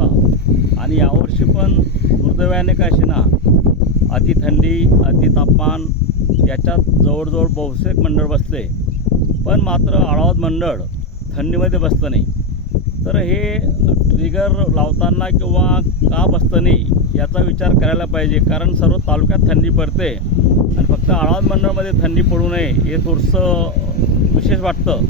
होता. आणि यावर्षी पण दुर्दैवाने का ना अति थंडी अति तापमान याच्यात जवळजवळ बहुतेक मंडळ बसले. पण मात्र आळावत मंडळ थंडीमध्ये बसतं नाही. तर हे ट्रिगर लावताना किंवा का बसतं नाही याचा विचार करायला पाहिजे. कारण सर्व तालुक्यात थंडी पडते. आणि फक्त आळावत मंडळमध्ये थंडी पडू नये हे थोडंसं विशेष वाटतं.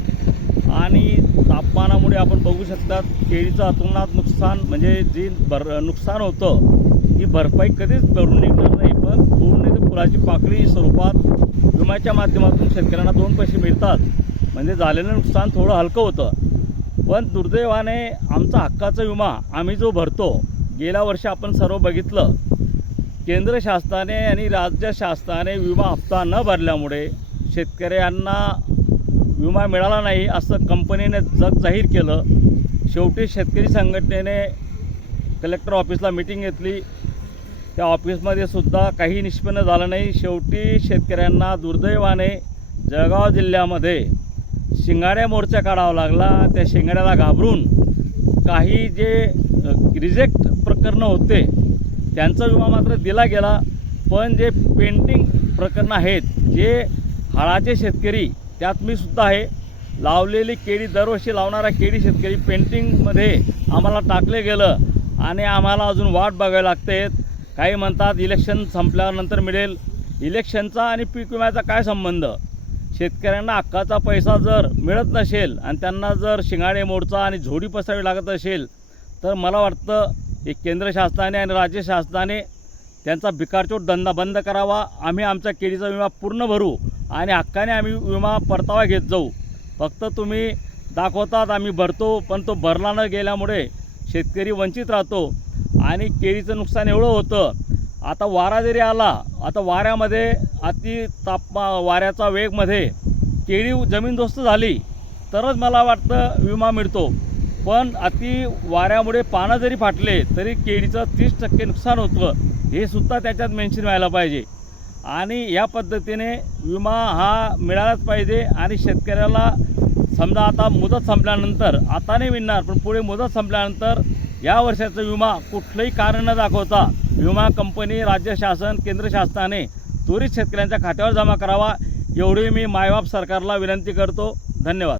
आणि तापमानामुळे आपण बघू शकतात केळीचं अतुलनात नुकसान म्हणजे जी भर नुकसान होतं ती भरपाई कधीच भरून निघणार नाही. पण पूर्ण ते फुलाची पाकळी स्वरूपात विम्याच्या माध्यमातून शेतकऱ्यांना दोन पैसे मिळतात. म्हणजे झालेलं नुकसान थोडं हलकं होतं. पण दुर्दैवाने आमचा हक्काचा विमा आम्ही जो भरतो गेल्या वर्षी आपण सर्व बघितलं. केंद्र शासनाने आणि राज्य शासनाने विमा हप्ता न भरल्यामुळे शेतकऱ्यांना विमा मिळाला नाही असं कंपनीने जग जाहीर केलं. शेवटी शेतकरी संघटनेने कलेक्टर ऑफिसला मिटिंग घेतली. त्या ऑफिसमध्ये सुद्धा काही निष्पन्न झालं नाही. शेवटी शेतकऱ्यांना दुर्दैवाने जळगाव जिल्ह्यामध्ये शिंगाड्या मोर्चा काढावा लागला. त्या शिंगाड्याला घाबरून काही जे रिजेक्ट प्रकरणं होते त्यांचा विमा मात्र दिला गेला. पण जे पेंटिंग प्रकरणं आहेत जे हाळाचे शेतकरी त्यात मी सुद्धा आहे. लावलेली केळी दरवर्षी लावणारा केळी शेतकरी पेंटिंगमध्ये आम्हाला टाकले गेलं आणि आम्हाला अजून वाट बघावी लागते. काही म्हणतात इलेक्शन संपल्यानंतर मिळेल. इलेक्शनचा आणि पीक विम्याचा काय संबंध? शेतकऱ्यांना हक्काचा पैसा जर मिळत नसेल आणि त्यांना जर शिंगाडे मोर्चा आणि झोडी पसरावी लागत असेल तर मला वाटतं हे केंद्र शासनाने आणि राज्य शासनाने त्यांचा भिकारचोट धंदा बंद करावा. आम्ही आमचा केळीचा विमा पूर्ण भरू. आणि हक्काने आम्ही विमा परतावा घेत जाऊ. फक्त तुम्ही दाखवतात आम्ही भरतो पण तो भरला न गेल्यामुळे शेतकरी वंचित राहतो. आणि केळीचं नुकसान एवढं होतं आता वारा जरी आला आता वाऱ्यामध्ये अति तापमा वाऱ्याचा वेगमध्ये केळी जमीनदोस्त झाली तरच मला वाटतं विमा मिळतो. पण अति वाऱ्यामुळे पानं जरी फाटले तरी केळीचं तीस टक्के नुकसान होतं हे सुद्धा त्याच्यात मेन्शन व्हायला पाहिजे. आणि या पद्धतीने विमा हा मिळालाच पाहिजे आणि शेतकऱ्याला समजा आता मुदत संपल्यानंतर आता नाही मिळणार पण पुढे मुदत संपल्यानंतर या वर्षाचा विमा कुठलंही कारण न दाखवता विमा कंपनी राज्य शासन केंद्र शासनाने त्वरित शेतकऱ्यांच्या खात्यावर जमा करावा. एवढी मी मायबाप सरकारला विनंती करतो. धन्यवाद.